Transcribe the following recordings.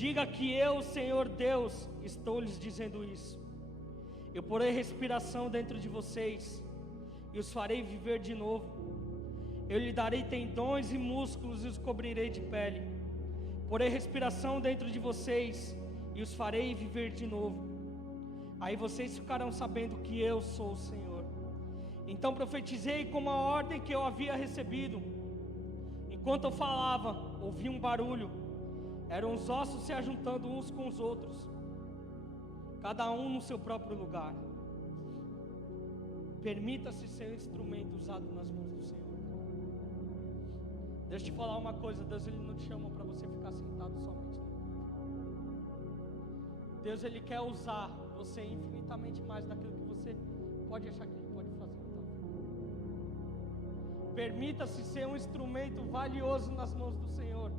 Diga que eu, Senhor Deus, estou lhes dizendo isso. Eu porei respiração dentro de vocês e os farei viver de novo. Eu lhe darei tendões e músculos e os cobrirei de pele. Porei respiração dentro de vocês e os farei viver de novo. Aí vocês ficarão sabendo que eu sou o Senhor. Então profetizei como a ordem que eu havia recebido. Enquanto eu falava, ouvi um barulho. Eram os ossos se ajuntando uns com os outros, cada um no seu próprio lugar. Permita-se ser um instrumento usado nas mãos do Senhor. Deixa eu te falar uma coisa, Deus ele não te chamou para você ficar sentado somente no culto. Deus ele quer usar você infinitamente mais daquilo que você pode achar que ele pode fazer na tua vida. Permita-se ser um instrumento valioso nas mãos do Senhor.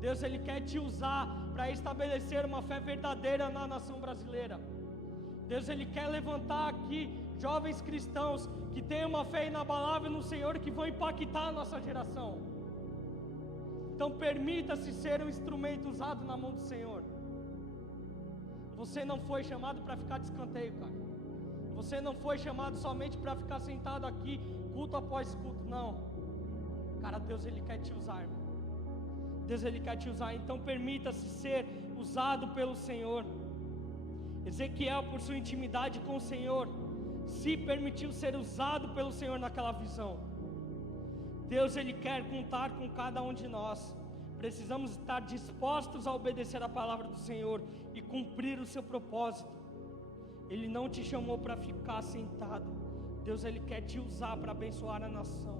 Deus ele quer te usar para estabelecer uma fé verdadeira na nação brasileira. Deus ele quer levantar aqui jovens cristãos que têm uma fé inabalável no Senhor, que vão impactar a nossa geração. Então permita-se ser um instrumento usado na mão do Senhor. Você não foi chamado para ficar de escanteio, cara. Você não foi chamado somente para ficar sentado aqui culto após culto, não. Cara, Deus ele quer te usar, irmão. Deus ele quer te usar, então permita-se ser usado pelo Senhor. Ezequiel, por sua intimidade com o Senhor, se permitiu ser usado pelo Senhor naquela visão. Deus ele quer contar com cada um de nós. Precisamos estar dispostos a obedecer a palavra do Senhor e cumprir o seu propósito. Ele não te chamou para ficar sentado. Deus ele quer te usar para abençoar a nação.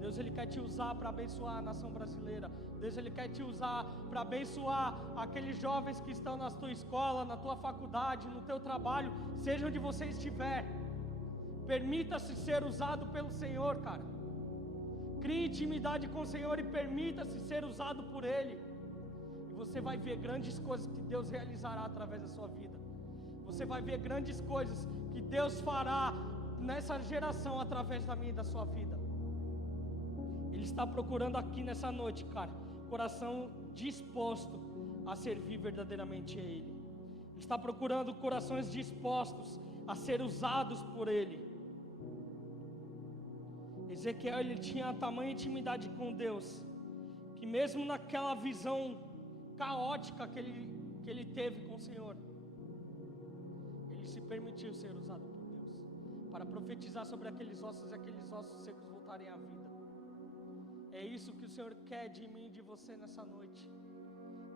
Deus ele quer te usar para abençoar a nação brasileira. Deus ele quer te usar para abençoar aqueles jovens que estão na tua escola, na tua faculdade, no teu trabalho, seja onde você estiver. Permita-se ser usado pelo Senhor, cara. Crie intimidade com o Senhor e permita-se ser usado por Ele. E você vai ver grandes coisas que Deus realizará através da sua vida. Você vai ver grandes coisas que Deus fará nessa geração através da minha e da sua vida. Ele está procurando aqui nessa noite, cara, coração disposto a servir verdadeiramente a Ele. Ele está procurando corações dispostos a ser usados por Ele. Ezequiel ele tinha tamanha intimidade com Deus, que mesmo naquela visão caótica que ele teve com o Senhor, ele se permitiu ser usado por Deus, para profetizar sobre aqueles ossos e aqueles ossos secos voltarem à vida. É isso que o Senhor quer de mim e de você nessa noite.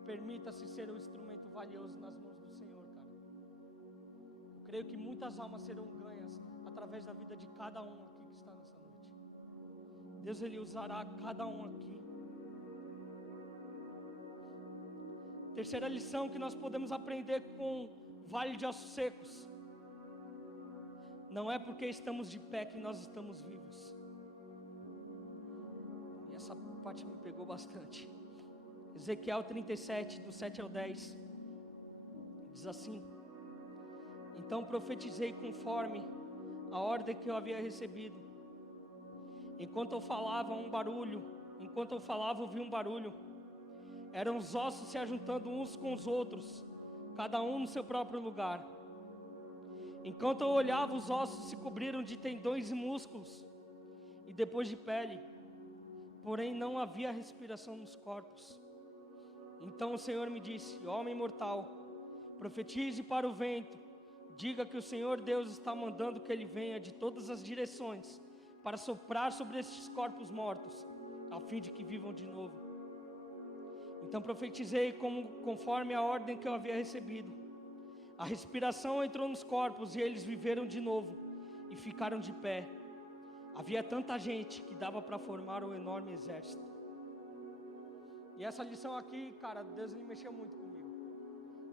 Permita-se ser um instrumento valioso nas mãos do Senhor, cara. Eu creio que muitas almas serão ganhas através da vida de cada um aqui que está nessa noite. Deus ele usará cada um aqui. Terceira lição que nós podemos aprender com Vale de Ossos Secos: não é porque estamos de pé que nós estamos vivos. E essa parte me pegou bastante. Ezequiel 37, do 7 ao 10, diz assim: então profetizei conforme a ordem que eu havia recebido. Enquanto eu falava, ouvi um barulho. Eram os ossos se ajuntando uns com os outros, cada um no seu próprio lugar. Enquanto eu olhava, os ossos se cobriram de tendões e músculos, e depois de pele, porém não havia respiração nos corpos. Então o Senhor me disse: homem mortal, profetize para o vento, diga que o Senhor Deus está mandando que ele venha de todas as direções, para soprar sobre estes corpos mortos, a fim de que vivam de novo. Então profetizei conforme a ordem que eu havia recebido. A respiração entrou nos corpos e eles viveram de novo e ficaram de pé. Havia tanta gente que dava para formar um enorme exército. E essa lição aqui, cara, Deus ele mexeu muito comigo.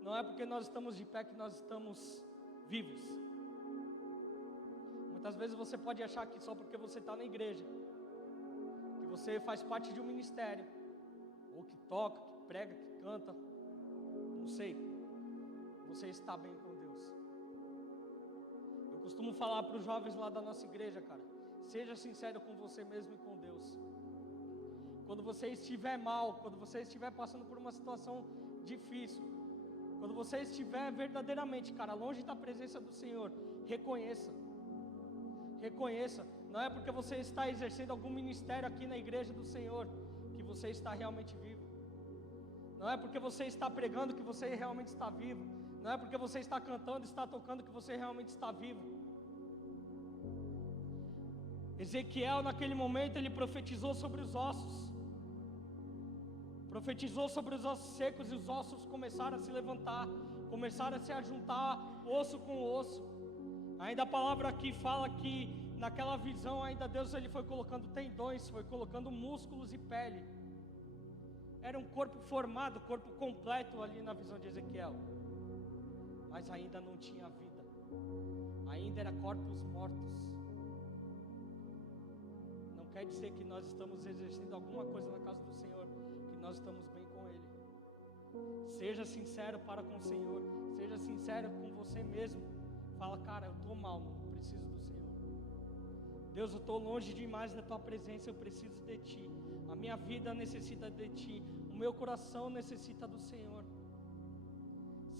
Não é porque nós estamos de pé que nós estamos vivos. Muitas vezes você pode achar que só porque você está na igreja, que você faz parte de um ministério, ou que toca, que prega, que canta, não sei, você está bem com Deus. Eu costumo falar para os jovens lá da nossa igreja, cara, seja sincero com você mesmo e com Deus. Quando você estiver mal, quando você estiver passando por uma situação difícil, quando você estiver verdadeiramente, cara, longe da presença do Senhor, reconheça. Reconheça. Não é porque você está exercendo algum ministério aqui na igreja do Senhor que você está realmente vivo. Não é porque você está pregando que você realmente está vivo. Não é porque você está cantando, está tocando que você realmente está vivo. Ezequiel, naquele momento, ele profetizou sobre os ossos. Profetizou sobre os ossos secos, e os ossos começaram a se levantar, começaram a se ajuntar, osso com osso. Ainda a palavra aqui fala que naquela visão ainda Deus ele foi colocando tendões, foi colocando músculos e pele. Era um corpo formado, corpo completo ali na visão de Ezequiel. Mas ainda não tinha vida. Ainda era corpos mortos. Não quer dizer que nós estamos exercendo alguma coisa na casa do Senhor, que nós estamos bem com Ele. Seja sincero para com o Senhor. Seja sincero com você mesmo. Fala, cara, eu estou mal, eu preciso do Senhor. Deus, eu estou longe demais da Tua presença, eu preciso de Ti. A minha vida necessita de Ti. O meu coração necessita do Senhor.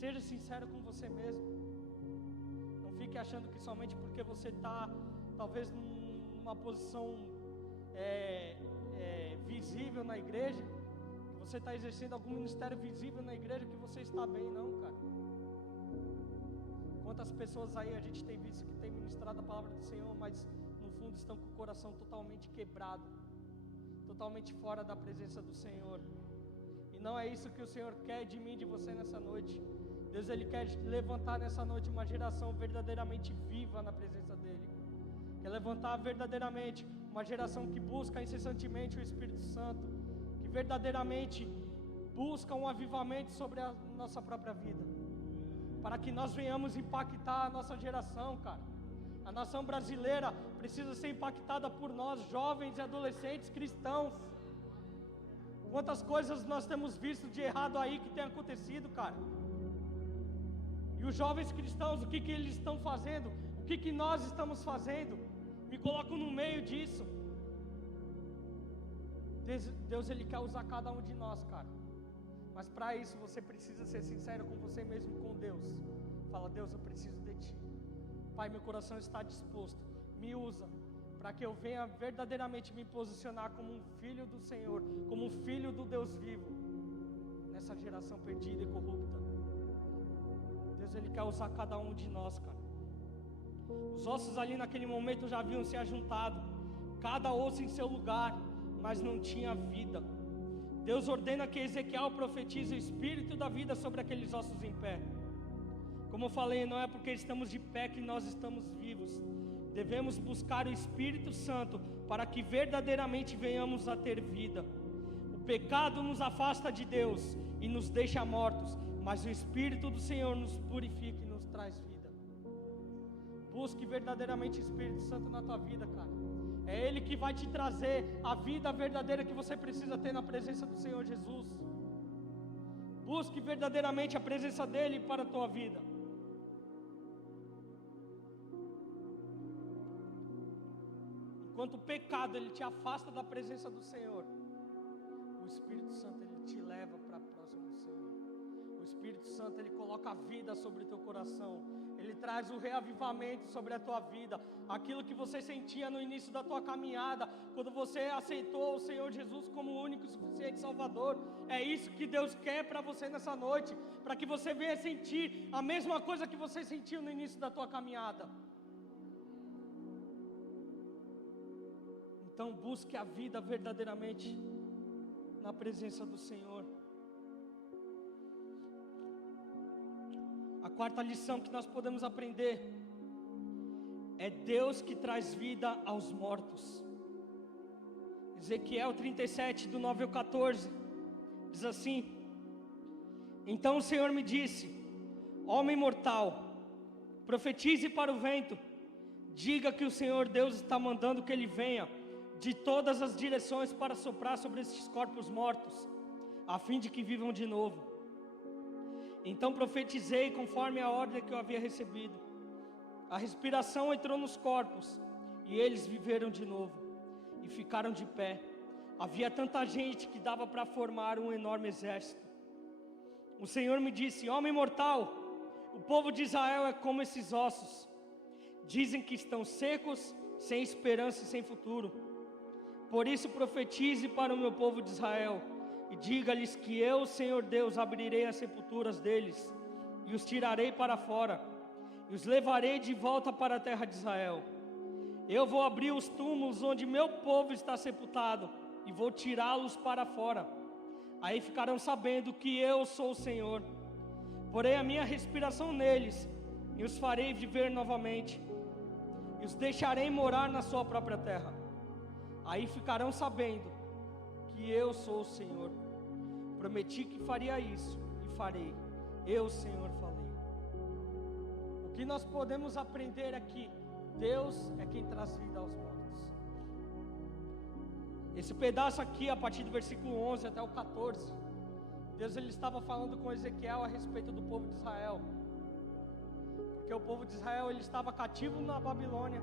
Seja sincero com você mesmo. Não fique achando que somente porque você está, talvez, numa posição visível na igreja, que você está exercendo algum ministério visível na igreja, que você está bem, não, cara. Quantas pessoas aí a gente tem visto que tem ministrado a palavra do Senhor, mas no fundo estão com o coração totalmente quebrado, totalmente fora da presença do Senhor. E não é isso que o Senhor quer de mim, de você nessa noite. Deus ele quer levantar nessa noite uma geração verdadeiramente viva na presença dEle. Quer levantar verdadeiramente uma geração que busca incessantemente o Espírito Santo, que verdadeiramente busca um avivamento sobre a nossa própria vida, para que nós venhamos impactar a nossa geração, cara. A nação brasileira precisa ser impactada por nós, jovens e adolescentes cristãos. Quantas coisas nós temos visto de errado aí que tem acontecido, cara. E os jovens cristãos, o que eles estão fazendo? O que nós estamos fazendo? Me coloco no meio disso. Deus ele quer usar cada um de nós, cara. Mas para isso você precisa ser sincero com você mesmo, com Deus. Fala, Deus, eu preciso de Ti. Pai, meu coração está disposto. Me usa para que eu venha verdadeiramente me posicionar como um filho do Senhor, como um filho do Deus vivo, nessa geração perdida e corrupta. Deus, Ele quer usar cada um de nós, cara. Os ossos ali naquele momento já haviam se ajuntado, cada osso em seu lugar, mas não tinha vida. Deus ordena que Ezequiel profetize o Espírito da vida sobre aqueles ossos em pé. Como eu falei, não é porque estamos de pé que nós estamos vivos. Devemos buscar o Espírito Santo para que verdadeiramente venhamos a ter vida. O pecado nos afasta de Deus e nos deixa mortos, mas o Espírito do Senhor nos purifica e nos traz vida. Busque verdadeiramente o Espírito Santo na tua vida, cara. É Ele que vai te trazer a vida verdadeira que você precisa ter na presença do Senhor Jesus. Busque verdadeiramente a presença dEle para a tua vida. Enquanto o pecado ele te afasta da presença do Senhor, o Espírito Santo ele te leva para próximo do Senhor. O Espírito Santo ele coloca a vida sobre o teu coração. Ele traz o reavivamento sobre a tua vida. Aquilo que você sentia no início da tua caminhada, quando você aceitou o Senhor Jesus como o único e suficiente Salvador. É isso que Deus quer para você nessa noite, para que você venha sentir a mesma coisa que você sentiu no início da tua caminhada. Então busque a vida verdadeiramente na presença do Senhor. A quarta lição que nós podemos aprender é Deus que traz vida aos mortos. Ezequiel 37, do 9 ao 14, diz assim: Então o Senhor me disse: Homem mortal, profetize para o vento, diga que o Senhor Deus está mandando que ele venha de todas as direções para soprar sobre esses corpos mortos, a fim de que vivam de novo. Então profetizei conforme a ordem que eu havia recebido. A respiração entrou nos corpos e eles viveram de novo e ficaram de pé. Havia tanta gente que dava para formar um enorme exército. o Senhor me disse: homem mortal, o povo de Israel é como esses ossos. Dizem que estão secos, sem esperança e sem futuro. Por isso profetize para o meu povo de Israel e diga-lhes que eu, Senhor Deus, abrirei as sepulturas deles e os tirarei para fora e os levarei de volta para a terra de Israel. Eu vou abrir os túmulos onde meu povo está sepultado e vou tirá-los para fora. Aí ficarão sabendo que eu sou o Senhor. Porei a minha respiração neles e os farei viver novamente e os deixarei morar na sua própria terra. Aí ficarão sabendo que eu sou o Senhor. Prometi que faria isso e farei. Eu, Senhor, falei. O que nós podemos aprender aqui? Deus é quem traz vida aos mortos. Esse pedaço aqui, a partir do versículo 11 até o 14, Deus ele estava falando com Ezequiel a respeito do povo de Israel. Porque o povo de Israel ele estava cativo na Babilônia.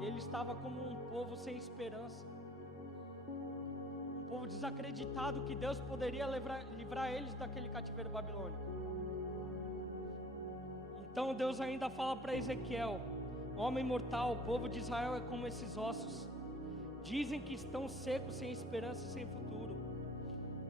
E ele estava como um povo sem esperança. Um povo desacreditado que Deus poderia livrar eles daquele cativeiro babilônico. Então Deus ainda fala para Ezequiel: homem mortal, o povo de Israel é como esses ossos. Dizem que estão secos, sem esperança e sem futuro.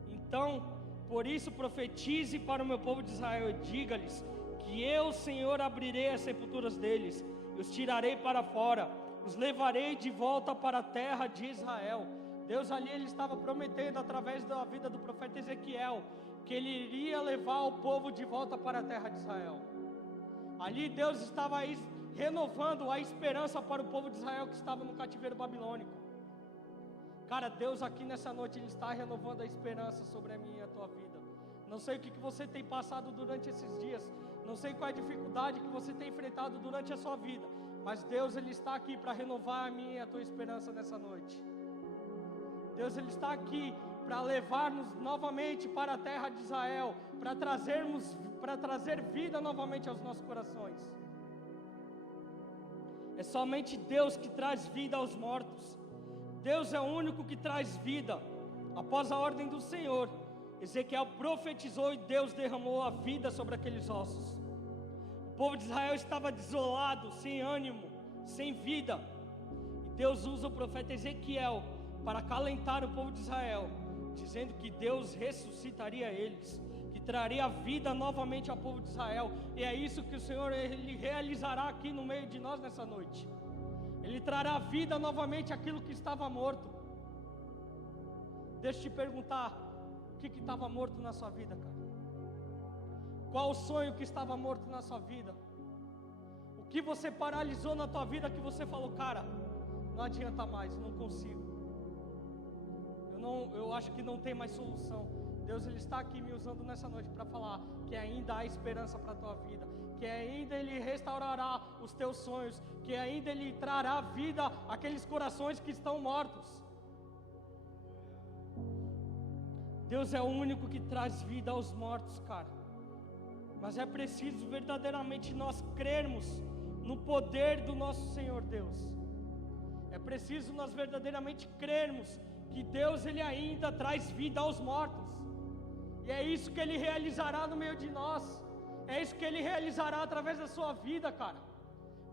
Então, por isso profetize para o meu povo de Israel e diga-lhes que eu, Senhor, abrirei as sepulturas deles e os tirarei para fora, os levarei de volta para a terra de Israel. Deus ali ele estava prometendo através da vida do profeta Ezequiel que ele iria levar o povo de volta para a terra de Israel. Ali Deus estava aí renovando a esperança para o povo de Israel que estava no cativeiro babilônico. Cara, Deus aqui nessa noite ele está renovando a esperança sobre a minha e a tua vida. Não sei o que você tem passado durante esses dias, não sei qual é a dificuldade que você tem enfrentado durante a sua vida, mas Deus ele está aqui para renovar a minha e a tua esperança nessa noite. Deus ele está aqui para levar-nos novamente para a terra de Israel, para trazer vida novamente aos nossos corações. É somente Deus que traz vida aos mortos. Deus é o único que traz vida. Após a ordem do Senhor, Ezequiel profetizou e Deus derramou a vida sobre aqueles ossos. O povo de Israel estava desolado, sem ânimo, sem vida. E Deus usa o profeta Ezequiel para acalentar o povo de Israel, dizendo que Deus ressuscitaria eles, que traria vida novamente ao povo de Israel. E é isso que o Senhor ele realizará aqui no meio de nós nessa noite. Ele trará vida novamente àquilo que estava morto. Deixa eu te perguntar, o que estava morto na sua vida, cara? Qual o sonho que estava morto na sua vida? O que você paralisou na tua vida que você falou, cara, não adianta mais, não consigo. Eu acho que não tem mais solução. Deus ele está aqui me usando nessa noite para falar que ainda há esperança para a tua vida, que ainda Ele restaurará os teus sonhos, que ainda Ele trará vida àqueles corações que estão mortos. Deus é o único que traz vida aos mortos, cara. Mas é preciso verdadeiramente nós crermos no poder do nosso Senhor Deus. É preciso nós verdadeiramente crermos que Deus ele ainda traz vida aos mortos. E é isso que Ele realizará no meio de nós. É isso que Ele realizará através da sua vida, cara.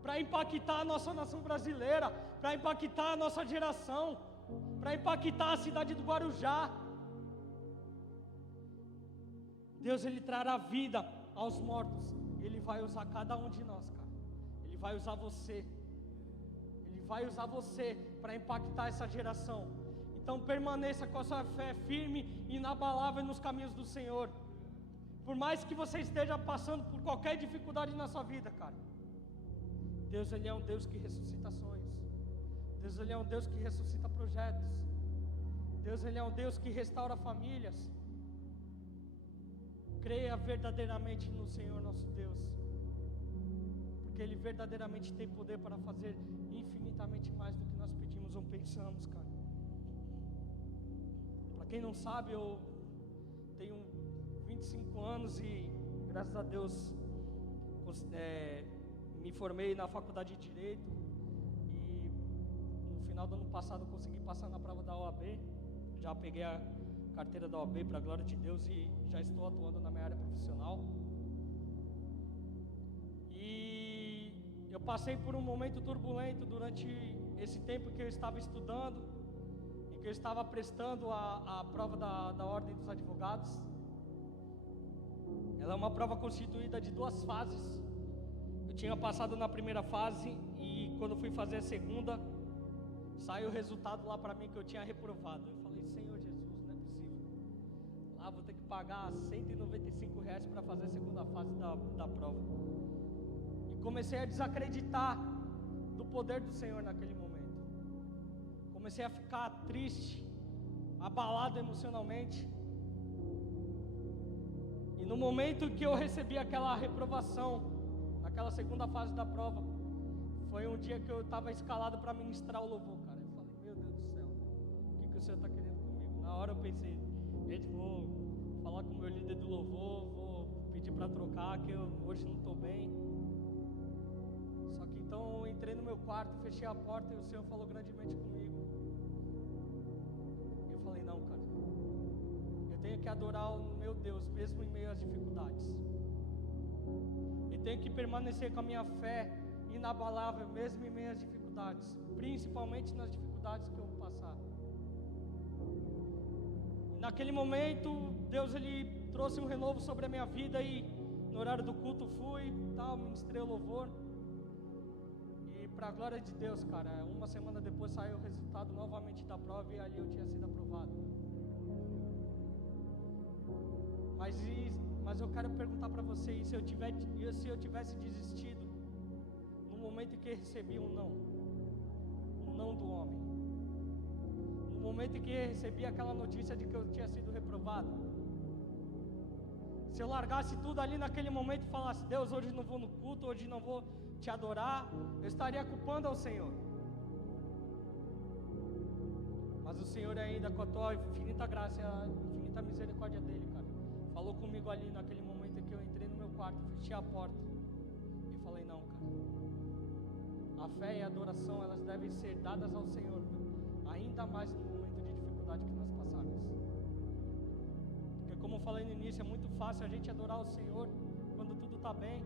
Para impactar a nossa nação brasileira, para impactar a nossa geração, para impactar a cidade do Guarujá. Deus ele trará vida aos mortos. Ele vai usar cada um de nós, cara. Ele vai usar você. Ele vai usar você para impactar essa geração. Então permaneça com a sua fé firme e inabalável nos caminhos do Senhor. Por mais que você esteja passando por qualquer dificuldade na sua vida, cara, Deus ele é um Deus que ressuscita sonhos. Deus ele é um Deus que ressuscita projetos. Deus ele é um Deus que restaura famílias. Creia verdadeiramente no Senhor nosso Deus, porque Ele verdadeiramente tem poder para fazer infinitamente mais do que nós pedimos ou pensamos, cara. Para quem não sabe, eu tenho 25 anos e graças a Deus me formei na faculdade de Direito e no final do ano passado consegui passar na prova da OAB. Já peguei a carteira da OAB para a glória de Deus e já estou atuando na minha área profissional. E eu passei por um momento turbulento durante esse tempo que eu estava estudando, em que eu estava prestando a prova da Ordem dos Advogados. Ela é uma prova constituída de 2 fases. Eu tinha passado na primeira fase e quando fui fazer a segunda, saiu o resultado lá para mim que eu tinha reprovado. Eu falei, Senhor Jesus, não é possível. Lá vou ter que pagar R$195 para fazer a segunda fase da prova. E comecei a desacreditar do poder do Senhor naquele momento. Comecei a ficar triste, abalado emocionalmente. E no momento que eu recebi aquela reprovação, naquela segunda fase da prova, foi um dia que eu estava escalado para ministrar o louvor, cara. Eu falei, meu Deus do céu, o que o Senhor está querendo comigo? Na hora eu pensei, gente, vou falar com o meu líder do louvor, vou pedir para trocar, que eu hoje não estou bem. Só que então eu entrei no meu quarto, fechei a porta e o Senhor falou grandemente comigo. Eu falei, não, cara, eu tenho que adorar o meu Deus, mesmo em meio às dificuldades. Eu tenho que permanecer com a minha fé inabalável, mesmo em meio às dificuldades, principalmente nas dificuldades que eu vou passar. E naquele momento, Deus ele trouxe um renovo sobre a minha vida e no horário do culto fui, tal, ministrei o louvor. E para a glória de Deus, cara, uma semana depois saiu o resultado novamente da prova e ali eu tinha sido aprovado. Mas eu quero perguntar para você, e se eu tivesse desistido no momento em que recebi um não do homem, no momento em que recebi aquela notícia de que eu tinha sido reprovado, se eu largasse tudo ali naquele momento e falasse, Deus, hoje não vou no culto, hoje não vou te adorar, eu estaria culpando ao Senhor. Mas o Senhor ainda, com a tua infinita graça e a infinita misericórdia dele, cara, falou comigo ali naquele momento em que eu entrei no meu quarto, fechei a porta e falei, não, cara, a fé e a adoração, elas devem ser dadas ao Senhor, ainda mais no momento de dificuldade que nós passarmos. Porque como eu falei no início, é muito fácil a gente adorar o Senhor quando tudo está bem.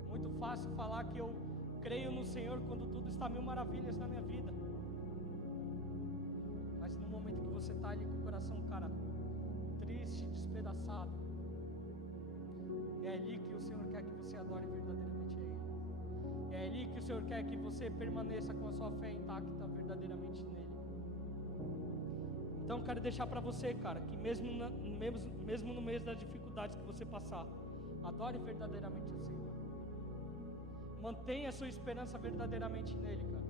É muito fácil falar que eu creio no Senhor quando tudo está mil maravilhas na minha vida. Mas no momento que você está ali com o coração, cara, triste, despedaçado, é ali que o Senhor quer que você adore verdadeiramente a Ele. É ali que o Senhor quer que você permaneça com a sua fé intacta verdadeiramente nele. Então quero deixar para você, cara, que mesmo no meio das dificuldades que você passar, adore verdadeiramente o Senhor. Mantenha a sua esperança verdadeiramente nele, cara.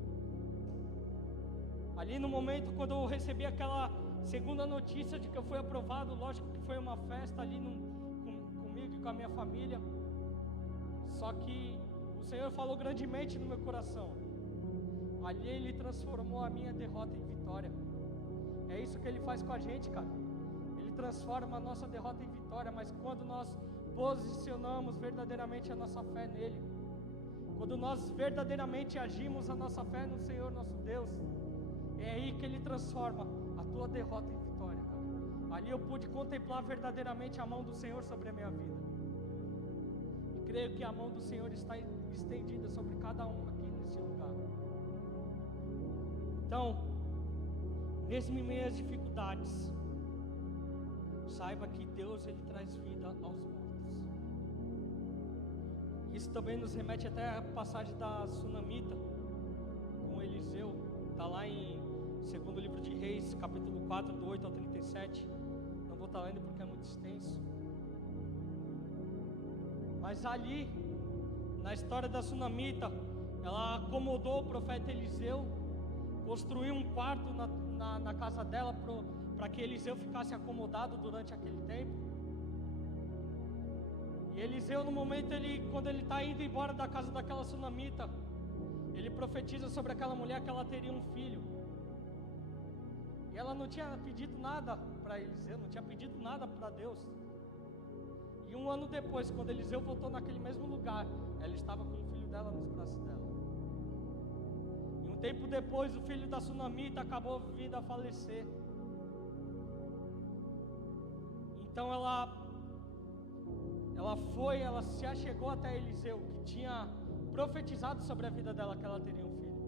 Ali no momento quando eu recebi aquela segunda notícia de que eu fui aprovado, lógico que foi uma festa ali comigo e com a minha família. Só que o Senhor falou grandemente no meu coração. Ali Ele transformou a minha derrota em vitória. É isso que Ele faz com a gente, cara. Ele transforma a nossa derrota em vitória. Mas quando nós posicionamos verdadeiramente a nossa fé nele, quando nós verdadeiramente agimos a nossa fé no Senhor nosso Deus, é aí que Ele transforma a tua derrota em vitória, cara. Ali eu pude contemplar verdadeiramente a mão do Senhor sobre a minha vida. E creio que a mão do Senhor está estendida sobre cada um aqui nesse lugar. Então, mesmo em meio às dificuldades, saiba que Deus ele traz vida aos mortos. Isso também nos remete até a passagem da Sunamita com Eliseu. Está lá em 2º livro de Reis, capítulo 4, do 8 ao 37. Não vou estar lendo porque é muito extenso. Mas ali, na história da Sunamita, ela acomodou o profeta Eliseu, construiu um quarto na casa dela para que Eliseu ficasse acomodado durante aquele tempo. E Eliseu, no momento, quando ele está indo embora da casa daquela Sunamita, ele profetiza sobre aquela mulher que ela teria um filho. E ela não tinha pedido nada para Eliseu, não tinha pedido nada para Deus. E um ano depois, quando Eliseu voltou naquele mesmo lugar, ela estava com o filho dela nos braços dela. E um tempo depois, o filho da Sunamita acabou vindo a falecer. Então ela se achegou até Eliseu, que tinha profetizado sobre a vida dela que ela teria um filho.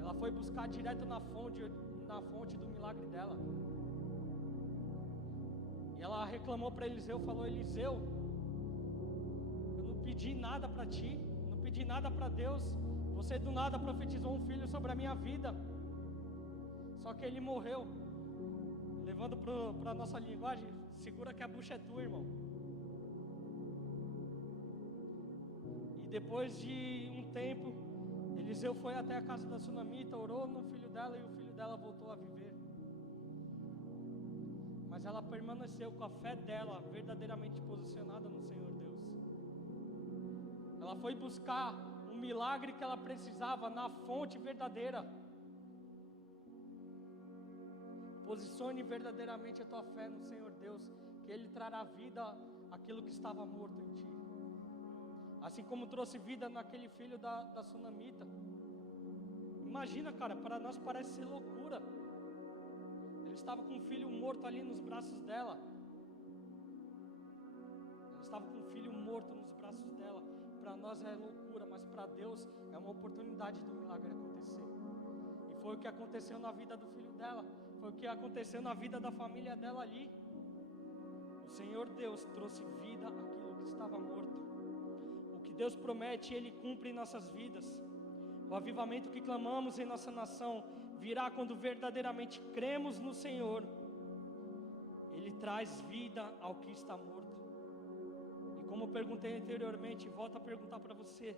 Ela foi buscar direto na fonte do milagre dela. E ela reclamou para Eliseu, falou: Eliseu, eu não pedi nada para ti, não pedi nada para Deus. Você do nada profetizou um filho sobre a minha vida. Só que ele morreu. Levando para a nossa linguagem, segura que a bucha é tua, irmão. E depois de um tempo, Eliseu foi até a casa da sunamita, orou no filho dela e o filho dela voltou a viver. Mas ela permaneceu com a fé dela verdadeiramente posicionada no Senhor Deus. Ela foi buscar um milagre que ela precisava na fonte verdadeira. Posicione verdadeiramente a tua fé no Senhor Deus, que Ele trará vida àquilo que estava morto em ti. Assim como trouxe vida naquele filho da sunamita. Imagina, cara, para nós parece ser loucura. Ele estava com um filho morto ali nos braços dela. Ela estava com um filho morto nos braços dela. Para nós é loucura, mas para Deus é uma oportunidade do milagre acontecer. E foi o que aconteceu na vida do filho dela. Foi o que aconteceu na vida da família dela ali. O Senhor Deus trouxe vida àquilo que estava morto. O que Deus promete, Ele cumpre em nossas vidas. O avivamento que clamamos em nossa nação virá quando verdadeiramente cremos no Senhor. Ele traz vida ao que está morto. E como eu perguntei anteriormente, volto a perguntar para você: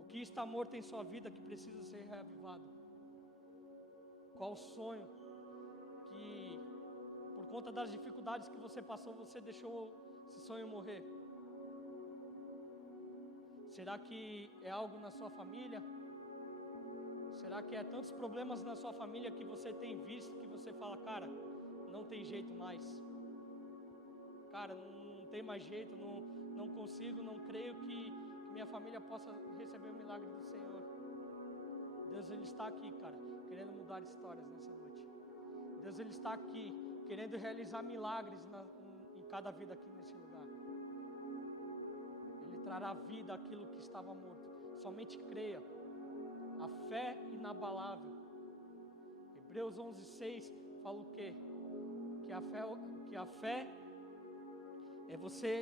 o que está morto em sua vida que precisa ser reavivado? Qual o sonho que, por conta das dificuldades que você passou, você deixou esse sonho morrer? Será que é algo na sua família? Será que é tantos problemas na sua família que você tem visto, que você fala: cara, não tem jeito mais, cara, não tem mais jeito, não consigo, não creio que minha família possa receber o milagre do Senhor? Deus, Ele está aqui, cara, querendo mudar histórias nessa noite. Deus, Ele está aqui querendo realizar milagres em cada vida aqui nesse lugar. Ele trará vida àquilo que estava morto. Somente creia. A fé inabalável. Hebreus 11:6 fala o quê? Que a fé é você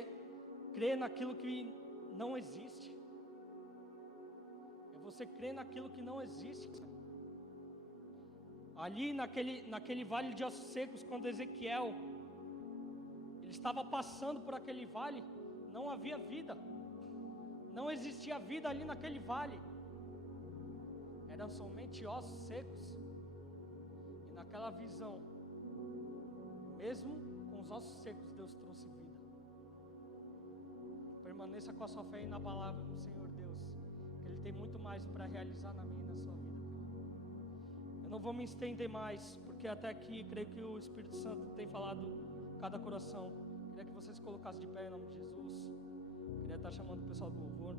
crer naquilo que não existe. É você crer naquilo que não existe. Ali naquele vale de ossos secos, quando Ezequiel ele estava passando por aquele vale, não havia vida. Não existia vida ali naquele vale. Eram somente ossos secos. E naquela visão, mesmo com os ossos secos, Deus trouxe vida. Permaneça com a sua fé inabalável no Senhor Deus, que Ele tem muito mais para realizar na minha e na sua vida. Eu não vou me estender mais, porque até aqui creio que o Espírito Santo tem falado cada coração. Queria que vocês se colocassem de pé em nome de Jesus. Queria estar chamando o pessoal do louvor.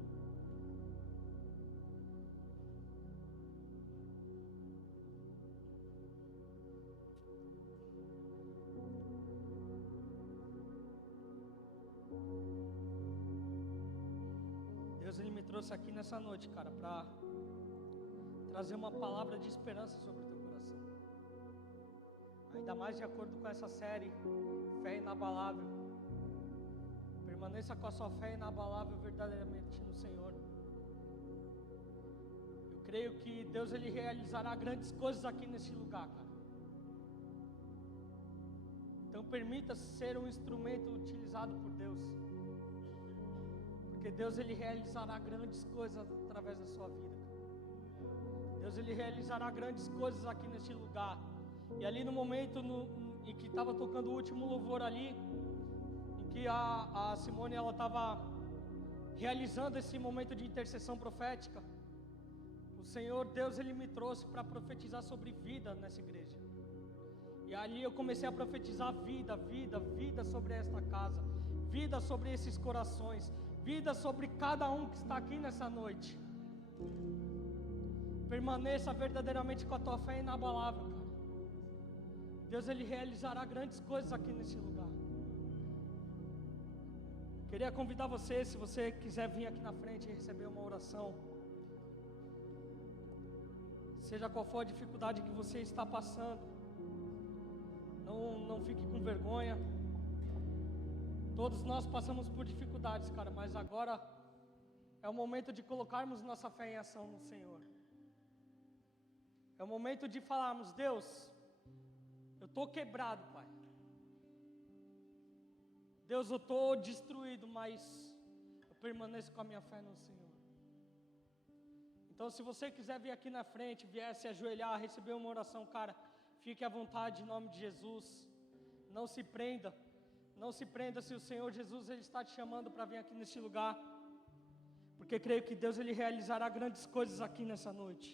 Deus, Ele me trouxe aqui nessa noite, cara, para trazer uma palavra de esperança sobre o teu coração. Ainda mais de acordo com essa série, Fé Inabalável. Permaneça com a sua fé inabalável verdadeiramente no Senhor. Eu creio que Deus, Ele realizará grandes coisas aqui nesse lugar, cara. Então permita-se ser um instrumento utilizado por Deus. Porque Deus, Ele realizará grandes coisas através da sua vida. Deus, Ele realizará grandes coisas aqui neste lugar. E ali no momento em que estava tocando o último louvor ali, em que a Simone ela estava realizando esse momento de intercessão profética, o Senhor Deus, Ele me trouxe para profetizar sobre vida nessa igreja. E ali eu comecei a profetizar vida sobre esta casa, vida sobre esses corações, vida sobre cada um que está aqui nessa noite. Permaneça verdadeiramente com a tua fé inabalável, cara. Deus ele realizará grandes coisas aqui nesse lugar. Queria convidar você, se você quiser vir aqui na frente e receber uma oração, seja qual for a dificuldade que você está passando, não fique com vergonha. Todos nós passamos por dificuldades, cara, mas agora é o momento de colocarmos nossa fé em ação no Senhor. É o momento de falarmos: Deus, eu estou quebrado, Pai. Deus, eu estou destruído, mas eu permaneço com a minha fé no Senhor. Então, se você quiser vir aqui na frente, vier se ajoelhar, receber uma oração, cara, fique à vontade em nome de Jesus. Não se prenda. Não se prenda se o Senhor Jesus ele está te chamando para vir aqui neste lugar. Porque creio que Deus ele realizará grandes coisas aqui nessa noite.